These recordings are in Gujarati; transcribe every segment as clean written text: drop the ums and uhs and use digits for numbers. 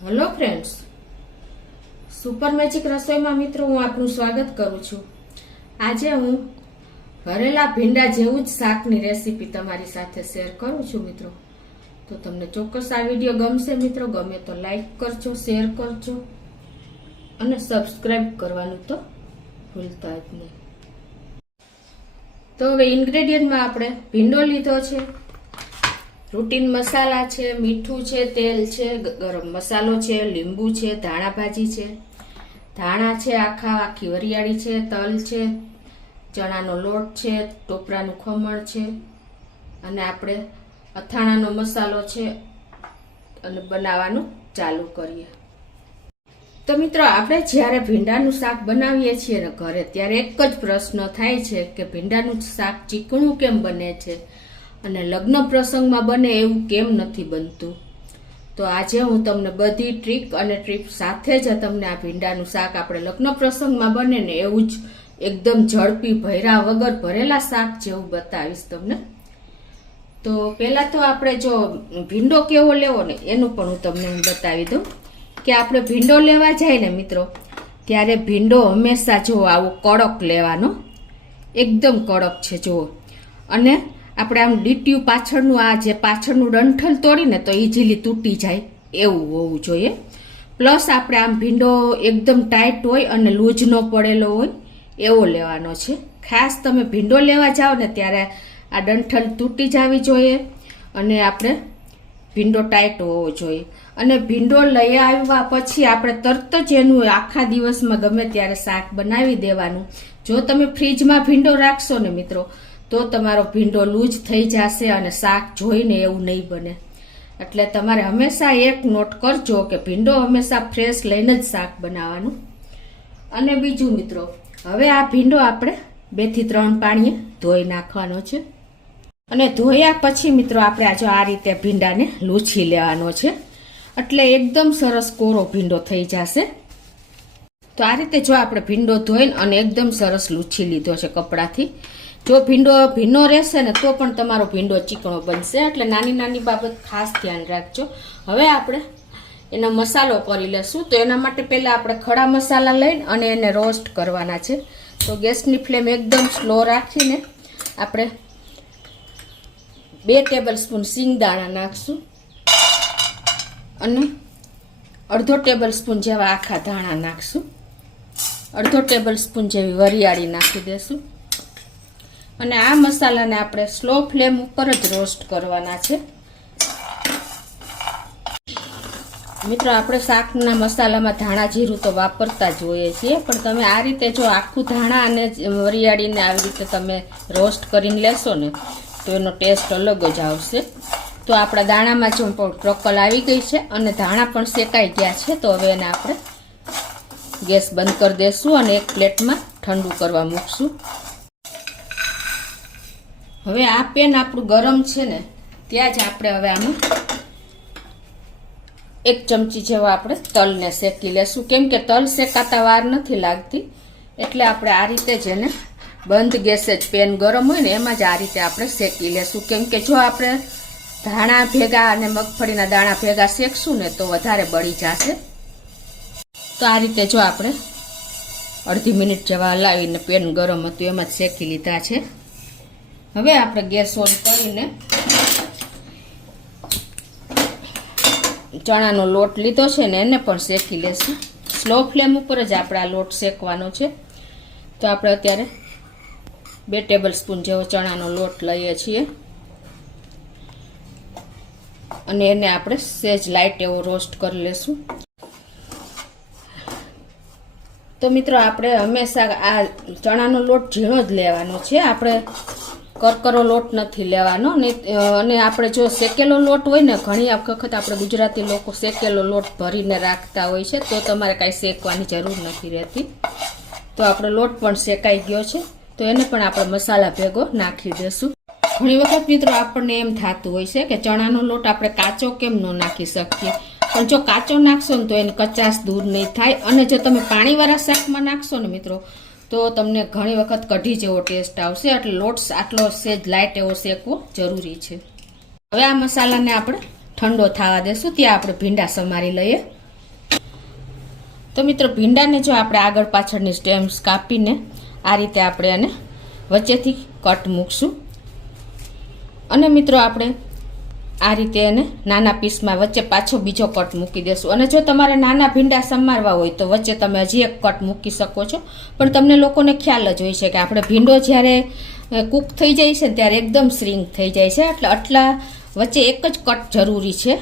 હેલો ફ્રેન્ડ્સ, સુપર મેજિક રસોઈમાં મિત્રો હું આપનું સ્વાગત કરું છું। આજે હું ભરેલા ભીંડા જેવું જ શાકની રેસીપી તમારી સાથે શેર કરું છું મિત્રો। તો તમને ચોક્કસ આ વિડીયો ગમશે મિત્રો। ગમે તો લાઈક કરજો, શેર કરજો અને સબસ્ક્રાઇબ કરવાનું તો ભૂલતા જ નહીં। તો હવે ઇન્ગ્રેડિયન્ટમાં આપણે ભીંડો લીધો છે, રૂટીન મસાલા છે, મીઠું છે, તેલ છે, ગરમ મસાલો છે, લીંબુ છે, ધાણા ભાજી છે, ધાણા છે, આખી વરિયાળી છે, તલ છે, ચણાનો લોટ છે, ટોપરાનું ખમણ છે અને આપણે અથાણાનો મસાલો છે અને બનાવવાનું ચાલુ કરીએ। તો મિત્રો, આપણે જ્યારે ભીંડાનું શાક બનાવીએ છીએ ને ઘરે, ત્યારે એક જ પ્રશ્ન થાય છે કે ભીંડાનું શાક ચીકણું કેમ બને છે અને લગ્ન પ્રસંગમાં બને એવું કેમ નથી બનતું। તો આજે હું તમને બધી ટ્રીક અને ટીપ સાથે જ તમને આ ભીંડાનું શાક આપણે લગ્ન પ્રસંગમાં બને ને એવું જ એકદમ ઝડપી ભર્યા વગર ભરેલા શાક જેવું બતાવીશ તમને। તો પહેલા તો આપણે જો ભીંડો કેવો લેવો ને એનું પણ હું તમને બતાવી દઉં કે આપણે ભીંડો લેવા જાય ને મિત્રો, ત્યારે ભીંડો હંમેશા જો આવો કડક લેવાનો, એકદમ કડક છે જુઓ। અને આપણે આમ ડીટ્યું પાછળનું આ જે પાછળનું ડંઠલ તોડીને તો ઇઝીલી તૂટી જાય એવું હોવું જોઈએ। પ્લસ આપણે આમ ભીંડો એકદમ ટાઈટ હોય અને લૂઝ ન પડેલો હોય એવો લેવાનો છે। ખાસ તમે ભીંડો લેવા જાઓ ને ત્યારે આ ડંઠલ તૂટી જવી જોઈએ અને આપણે ભીંડો ટાઈટ હોવો જોઈએ। અને ભીંડો લઈ આવ્યા પછી આપણે તરત જ એનું આખા દિવસમાં ગમે ત્યારે શાક બનાવી દેવાનું। જો તમે ફ્રીજમાં ભીંડો રાખશો ને મિત્રો, તો તમારો ભીંડો લૂઝ થઈ જશે અને શાક જોઈને એવું નહીં બને। એટલે તમારે હંમેશા એક નોટ કરજો કે ભીંડો હંમેશા ફ્રેશ લઈને જ શાક બનાવવાનું। અને બીજું મિત્રો, હવે આ ભીંડો આપણે 2 થી 3 પાણીએ ધોઈ નાખવાનો છે અને ધોયા પછી મિત્રો આપણે જો આ રીતે ભીંડાને લૂછી લેવાનો છે, એટલે એકદમ સરસ કોરો ભીંડો થઈ જશે। તો આ રીતે જો આપણે ભીંડો ધોઈને અને એકદમ સરસ લૂછી લીધો છે કપડાથી। જો ભીંડો ભીનો રહેશે ને તો પણ તમારો ભીંડો ચીકણો બનશે, એટલે નાની નાની બાબત ખાસ ધ્યાન રાખજો। હવે આપણે એનો મસાલો કરી લેશું। તો એના માટે પહેલા આપણે ખડા મસાલા લઈને અને એને રોસ્ટ કરવાના છે। તો ગેસની ફ્લેમ એકદમ સ્લો રાખીને આપણે 2 ટેબલ સ્પૂન સિંગદાણા નાખશું અને અડધો ટેબલ સ્પૂન જેવા આખા ધાણા નાખશું, અડધો ટેબલ સ્પૂન જેવી વરિયાળી નાખી દેશું અને આ મસાલાને આપણે સ્લો ફ્લેમ ઉપર જ રોસ્ટ કરવાના છે। મિત્રો, આપણે શાકના મસાલામાં ધાણા જીરું તો વાપરતા જ હોઈએ છીએ, પણ તમે આ રીતે જો આખું ધાણા અને વરિયાળીને આવી રીતે તમે રોસ્ટ કરીને લેશો ને તો એનો ટેસ્ટ અલગ જ આવશે। તો આપણા દાણામાં જો ક્રકલ આવી ગઈ છે અને ધાણા પણ શેકાઈ ગયા છે। તો હવે એને આપણે ગેસ બંધ કરી દેશું અને એક પ્લેટમાં ઠંડુ કરવા મૂકશું। હવે આ પેન આપણું ગરમ છે ને ત્યાં જ આપણે હવે આમાં 1 ચમચી જેવા આપણે તલને શેકી લેશું, કેમ કે તલ શેકાતા વાર નથી લાગતી, એટલે આપણે આ રીતે જ એને બંધ ગેસે જ પેન ગરમ હોય ને એમાં જ આ રીતે આપણે શેકી લેશું। કેમ કે જો આપણે ધાણા ભેગા અને મગફળીના દાણા ભેગા શેકશું ને તો વધારે બળી જશે। તો આ રીતે જો આપણે અડધી મિનિટ જેવા હલાવીને પેન ગરમ હતું એમાં જ શેકી લીધા છે। હવે આપણે ગેસ ઓન કરીને ચણાનો લોટ લીધો છે ને એને પણ શેકી લેશું। સ્લો ફ્લેમ ઉપર જ આપણે આ લોટ શેકવાનો છે। તો આપણે અત્યારે 2 ટેબલ સ્પૂન જેવો ચણાનો લોટ લઈએ છીએ અને એને આપણે સહેજ લાઇટ એવો રોસ્ટ કરી લેશું। તો મિત્રો, આપણે હંમેશા આ ચણાનો લોટ ઝીણો જ લેવાનો છે, આપણે કરકરો લોટ નથી લેવાનો। અને આપણે જો શેકેલો લોટ હોય ને, ઘણી વખત આપણે ગુજરાતી લોકો શેકેલો લોટ ભરીને રાખતા હોય છે, તો તમારે કાંઈ શેકવાની જરૂર નથી રહેતી। તો આપણો લોટ પણ શેકાઈ ગયો છે, તો એને પણ આપણે મસાલા ભેગો નાખી દેશું। ઘણી વખત મિત્રો આપણને એમ થતું હોય છે કે ચણાનો લોટ આપણે કાચો કેમ ન નાખી શકીએ, પણ જો કાચો નાખશો ને તો એની કચાશ દૂર નહીં થાય। અને જો તમે પાણીવાળા શાકમાં નાખશો ને મિત્રો તો તમને ઘણી વખત કઢી જેવો ટેસ્ટ આવશે, એટલે લોટ આટલો સહેજ લાઇટ એવો શેકવો જરૂરી છે। હવે આ મસાલાને આપણે ઠંડો થવા દેશું, ત્યાં આપણે ભીંડા સમારી લઈએ। તો મિત્રો ભીંડાને જો આપણે આગળ પાછળની સ્ટેમ્સ કાપીને આ રીતે આપણે આને વચ્ચેથી કટ મૂકશું અને મિત્રો આપણે આ રીતે એને નાના પીસમાં વચ્ચે પાછો બીજો કટ મૂકી દેશું અને જો તમારે નાના ભીંડા સમારવા હોય તો વચ્ચે તમે હજી એક કટ મૂકી શકો છો, પણ તમને લોકોને ખ્યાલ જ હોય છે કે આપણે ભીંડો જ્યારે કૂક થઈ જાય છે ત્યારે એકદમ શ્રિંક થઈ જાય છે, એટલે આટલા વચ્ચે એક જ કટ જરૂરી છે.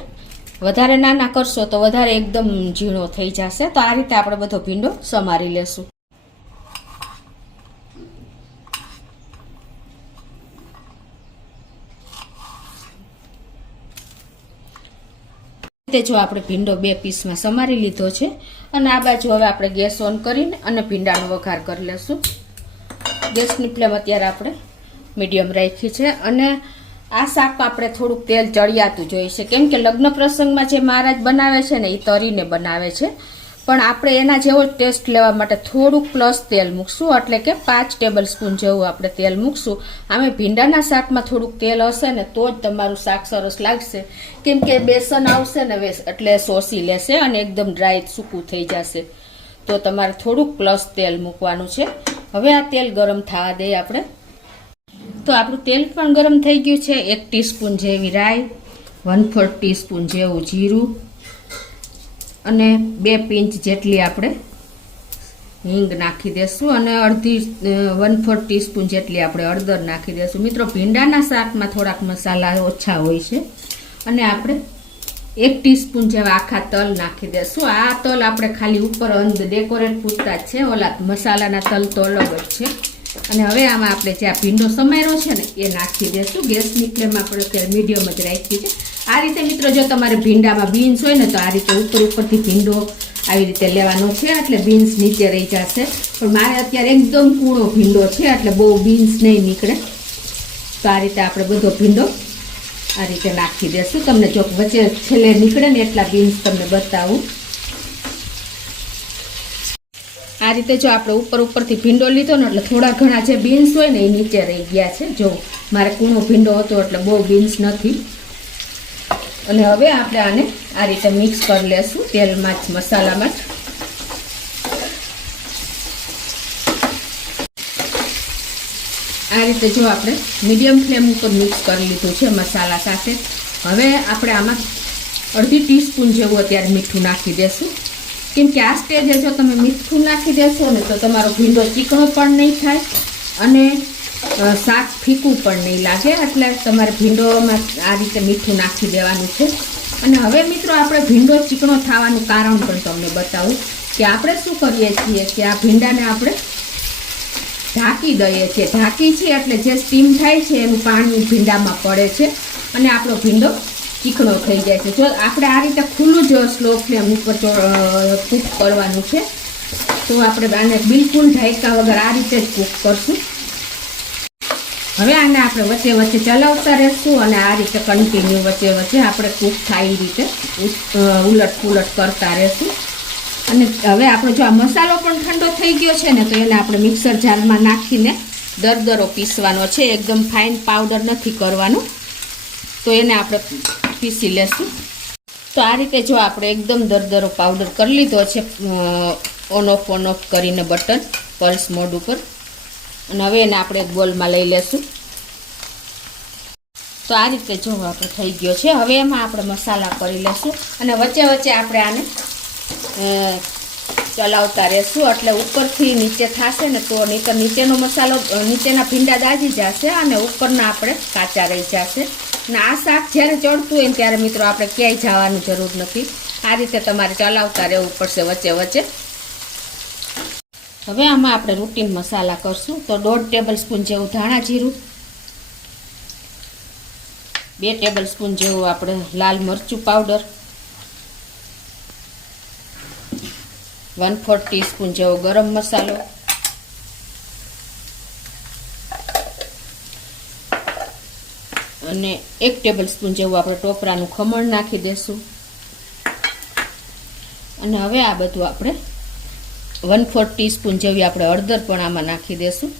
વધારે નાના કરશો તો વધારે એકદમ ઝીણો થઈ જશે. તો આ રીતે આપણે બધો ભીંડો સમારી લેશું. જો આપણે ભીંડો 2 પીસમાં સમારી લીધો છે અને આ બાજુ હવે આપણે ગેસ ઓન કરીને અને ભીંડાનો વઘાર કરી લેશું. ગેસની ફ્લેમ અત્યારે આપણે મીડિયમ રાખી છે અને આ શાકમાં આપણે થોડુંક તેલ ચડિયાતું જોઈએ છે, કેમ કે લગ્ન પ્રસંગમાં જે મહારાજ બનાવે છે ને એ તરીને બનાવે છે, પણ આપણે એના જેવો ટેસ્ટ લેવા માટે થોડુંક પ્લસ તેલ મૂકશું, એટલે કે 5 ટેબલ સ્પૂન જેવું આપણે તેલ મૂકશું. આમે ભીંડાના શાકમાં થોડુંક તેલ હશે ને તો જ તમારું શાક સરસ લાગશે, કેમ કે બેસન આવશે ને એટલે શોષી લેશે અને એકદમ ડ્રાય સૂકું થઈ જશે. તો તમારે થોડુંક પ્લસ તેલ મૂકવાનું છે. હવે આ તેલ ગરમ થવા દઈએ આપણે. તો આપણું તેલ પણ ગરમ થઈ ગયું છે. 1 ટીસ્પૂન જેવી રાઈ, 1/4 ટીસ્પૂન જેવું જીરું અને 2 પિંચ જેટલી આપણે હિંગ નાખી દેશું અને 1/4 ટીસ્પૂન જેટલી આપણે હળદર નાખી દેશું. મિત્રો ભીંડાના શાકમાં થોડાક મસાલા ઓછા હોય છે અને આપણે 1 ટીસ્પૂન જેવા આખા તલ નાખી દેશું. આ તલ આપણે ખાલી ઉપર ડેકોરેટ પૂરતા જ છે, ઓલા મસાલાના તલ તો અલગ જ છે. અને હવે આમાં આપણે જે આ ભીંડો સમાર્યો છે ને એ નાખી દેશું. ગેસની ફ્લેમ આપણે અત્યારે મીડિયમ જ રાખી છે. આ રીતે મિત્રો જો તમારે ભીંડામાં બીન્સ હોય ને તો આ રીતે ઉપરથી ભીંડો આવી રીતે લેવાનો છે, એટલે બીન્સ નીચે રહી જશે. પણ મારે અત્યારે એકદમ કૂણો ભીંડો છે એટલે બહુ બીન્સ નહીં નીકળે. તો આ રીતે આપણે બધો ભીંડો આ રીતે નાખી દેશું. તમને જો વચ્ચે છેલ્લે નીકળે ને એટલા બીન્સ તમને બતાવું. આ રીતે જો આપણે ઉપરથી ભીંડો લીધો ને એટલે થોડા ઘણા જે બીન્સ હોય ને એ નીચે રહી ગયા છે. જો મારે કૂણો ભીંડો હતો એટલે બહુ બીન્સ નથી. અને હવે આપણે આને આ રીતે મિક્સ કરી લેશું તેલમાં જ, મસાલામાં જ. આ રીતે જો આપણે મીડિયમ ફ્લેમ ઉપર મિક્સ કરી લીધું છે મસાલા સાથે. હવે આપણે આમાં 1/2 ટીસ્પૂન જેવું અત્યારે મીઠું નાખી દેશું, કેમ કે આ સ્ટેજે જો તમે મીઠું નાખી દેશો ને તો તમારો ભીંડો ચીકણો પણ નહીં થાય અને શાક ફીકું પણ નહીં લાગે, એટલે તમારે ભીંડોમાં આ રીતે મીઠું નાખી દેવાનું છે. અને હવે મિત્રો આપણે ભીંડો ચીકણો થવાનું કારણ પણ તમને બતાવું કે આપણે શું કરીએ છીએ કે આ ભીંડાને આપણે ઢાંકી દઈએ છીએ. ઢાંકી છીએ એટલે જે સ્ટીમ થાય છે એનું પાણી ભીંડામાં પડે છે અને આપણો ભીંડો ચીકણો થઈ જાય છે. જો આપણે આ રીતે ખુલ્લું જ સ્લો ફ્લેમ ઉપર કૂક કરવાનું છે, તો આપણે આને બિલકુલ ઢાંક્યા વગર આ રીતે જ કૂક કરશું. હવે આને આપણે વચ્ચે વચ્ચે ચલાવતા રહેશું અને આ રીતે કન્ટિન્યુ વચ્ચે આપણે કૂક થાય એ રીતે ઉલટ પુલટ કરતા રહેશું. અને હવે આપણો જો આ મસાલો પણ ઠંડો થઈ ગયો છે ને તો એને આપણે મિક્સર જારમાં નાખીને દરદરો પીસવાનો છે, એકદમ ફાઇન પાવડર નથી કરવાનો. તો એને આપણે પીસી લેશું. તો આ રીતે જો આપણે એકદમ દરદરો પાવડર કરી લીધો છે, ઓન ઓફ કરીને બટન પલ્સ મોડ ઉપર. અને હવે એને આપણે એક બોલમાં લઈ લેશું. તો આ રીતે જો આપણે થઈ ગયો છે. હવે એમાં આપણે મસાલા કરી લેશું અને વચ્ચે વચ્ચે આપણે આને ચલાવતા રહેશું, એટલે ઉપરથી નીચે થશે ને તો નહીંતર નીચેનો મસાલો નીચેના ભીંડા દાજી જશે અને ઉપરના આપણે કાચા રહી જશે. અને આ શાક જ્યારે ચડતું હોય ને ત્યારે મિત્રો આપણે ક્યાંય જવાની જરૂર નથી. આ રીતે તમારે ચલાવતા રહેવું પડશે વચ્ચે વચ્ચે. હવે આમાં આપણે રૂટીન મસાલા કરશું. તો 1.5 ટેબલ સ્પૂન જેવું ધાણા જીરું, 2 ટેબલ સ્પૂન જેવું આપણે લાલ મરચું પાવડર, 1/4 ટીસ્પૂન જેવો ગરમ મસાલો, અને 1 ટેબલ સ્પૂન જેવું આપણે ટોપરાનું ખમણ નાખી દેશું. અને હવે આ બધું આપણે 1/4 ટીસ્પૂન જેવી આપણે હળદર પણ આમાં નાખી દેશું.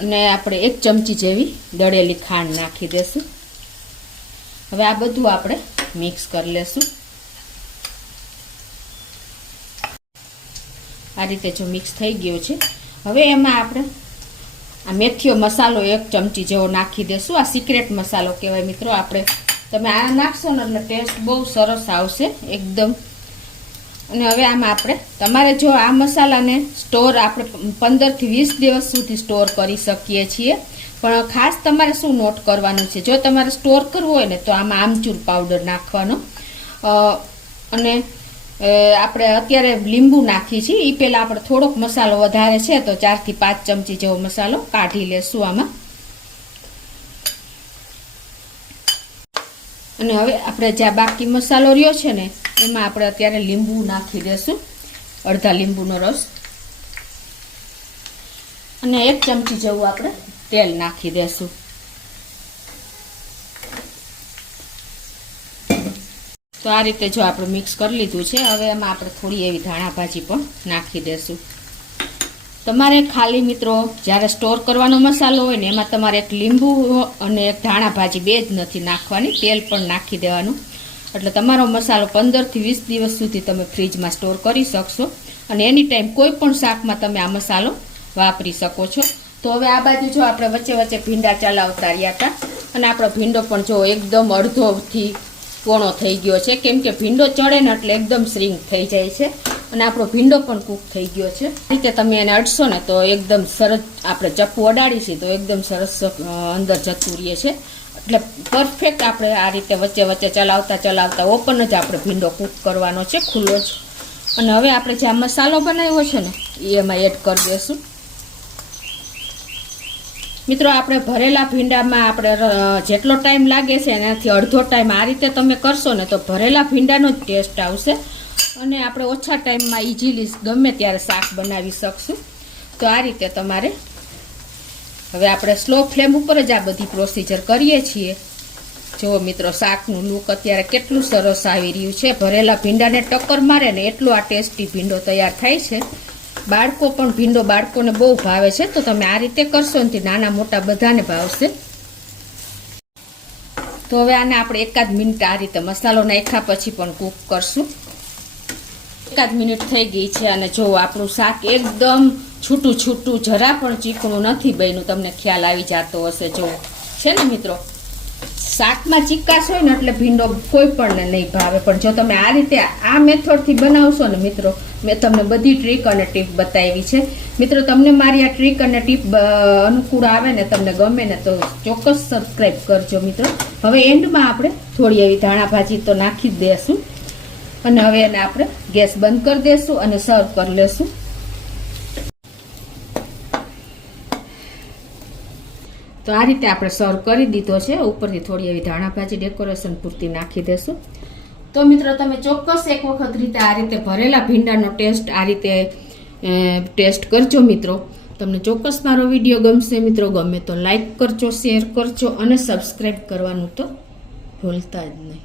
અને આપણે 1 ચમચી જેવી દળેલી ખાંડ નાખી દેશું. હવે આ બધું આપણે મિક્સ કરી લેશું. આ રીતે જો મિક્સ થઈ ગયું છે. હવે એમાં આપણે આ મેથીયો મસાલો 1 ચમચી જેવો નાખી દેશું. આ સિક્રેટ મસાલો કહેવાય મિત્રો. આપણે તમે આ નાખશો ને એટલે ટેસ્ટ બહુ સરસ આવશે એકદમ. અને હવે આમાં આપણે તમારે જો આ મસાલાને સ્ટોર આપણે 15 થી 20 દિવસ સુધી સ્ટોર કરી શકીએ છીએ. પણ ખાસ તમારે શું નોટ કરવાનું છે, જો તમારે સ્ટોર કરવું હોય ને તો આમાં આમચૂર પાવડર નાખવાનો. અને આપણે અત્યારે લીંબુ નાખી છીએ. એ પહેલાં આપણે થોડોક મસાલો વધારે છે તો 4 થી 5 ચમચી જેવો મસાલો કાઢી લેશું આમાં. અને હવે આપણે જ્યાં બાકી મસાલો રહ્યો છે ને એમાં આપણે અત્યારે લીંબુ નાખી દેશું, અડધા લીંબુનો રસ. અને 1 ચમચી જેવું આપણે તેલ નાખી દેશું. તો આ રીતે જો આપણે મિક્સ કરી લીધું છે. હવે એમાં આપણે થોડી એવી ધાણા ભાજી પણ નાખી દેશું. તમારે ખાલી મિત્રો જ્યારે સ્ટોર કરવાનો મસાલો હોય ને એમાં તમારે 1 લીંબુ અને 1 ધાણા ભાજી 2 જ નથી નાખવાની, તેલ પણ નાખી દેવાનું. એટલે તમારો મસાલો 15 થી 20 દિવસ સુધી તમે ફ્રીજમાં સ્ટોર કરી શકશો. અને એની ટાઈમ કોઈ પણ શાકમાં તમે આ મસાલો વાપરી શકો છો. તો હવે આ બાજુ જો આપણે વચ્ચે વચ્ચે ભીંડા ચલાવતા રહ્યા હતા. અને આપણો ભીંડો પણ જો એકદમ અડધોથી પોણો થઈ ગયો છે, કેમ કે ભીંડો ચડે ને એટલે એકદમ શ્રિંક થઈ જાય છે. અને આપણો ભીંડો પણ કૂક થઈ ગયો છે. આ રીતે તમે એને અડશો ને તો એકદમ સરસ, આપણે ચપ્પુ અડાડીશું તો એકદમ સરસ અંદર જતું રહે છે. એટલે પરફેક્ટ આપણે આ રીતે વચ્ચે વચ્ચે ચલાવતા ઓપન જ આપણે ભીંડો કૂક કરવાનો છે, ખુલ્લો જ. અને હવે આપણે જે આ મસાલો બનાવ્યો છે ને એ એમાં એડ કરી દઈશું. મિત્રો આપણે ભરેલા ભીંડામાં આપણે જેટલો ટાઈમ લાગે છે એનાથી અડધો ટાઈમ આ રીતે તમે કરશો ને તો ભરેલા ભીંડાનો જ ટેસ્ટ આવશે. અને આપણે ઓછા ટાઈમમાં ઇઝીલી ગમે ત્યારે શાક બનાવી શકશું. તો આ રીતે તમારે હવે આપણે સ્લો ફ્લેમ ઉપર જ આ બધી પ્રોસીજર કરીએ છીએ. જુઓ મિત્રો, શાકનું લુક અત્યારે કેટલું સરસ આવી રહ્યું છે. ભરેલા ભીંડાને ટક્કર મારે ને એટલો આ ટેસ્ટી ભીંડો તૈયાર થાય છે. બાળકો પણ ભીંડો બાળકોને બહુ ભાવે છે. તો તમે આ રીતે કરશો ને નાના મોટા બધાને ભાવશે. તો હવે આને આપણે 1 મિનિટ આ રીતે મસાલો નાખ્યા પછી પણ કૂક કરશું. 1 મિનિટ થઈ ગઈ છે અને જો આપણું શાક એકદમ છૂટું છૂટું, જરા પણ ચીકણું નથી બન્યું. તમને ખ્યાલ આવી જતો હશે. જો છે ને મિત્રો, શાકમાં ચીકાશ હોય ને એટલે ભીંડો કોઈ પણને નહીં ભાવે. પણ જો તમે આ રીતે આ મેથડથી બનાવશો ને મિત્રો, મેં તમને બધી ટ્રીક અને ટીપ બતાવી છે. મિત્રો તમને મારી આ ટ્રીક અને ટીપ અનુકૂળ આવે ને, તમને ગમે ને તો ચોક્કસ સબસ્ક્રાઈબ કરજો મિત્રો. હવે એન્ડમાં આપણે થોડી એવી ધાણા ભાજી તો નાખી જ દેશું. અને હવે એને આપણે ગેસ બંધ કરી દેશું અને સર્વ કરી લેશું. તો આ રીતે આપણે સર્વ કરી દીધો છે. ઉપરથી થોડી એવી ધાણા ભાજી ડેકોરેશન પૂરતી નાખી દેશું. તો મિત્રો તમે ચોક્કસ એક વખત રીતે આ રીતે ભરેલા ભીંડાનો ટેસ્ટ આ રીતે ટેસ્ટ કરજો મિત્રો. તમને ચોક્કસ મારો વિડીયો ગમશે મિત્રો. ગમે તો લાઈક કરજો, શેર કરજો અને સબસ્ક્રાઈબ કરવાનું તો ભૂલતા જ નહીં.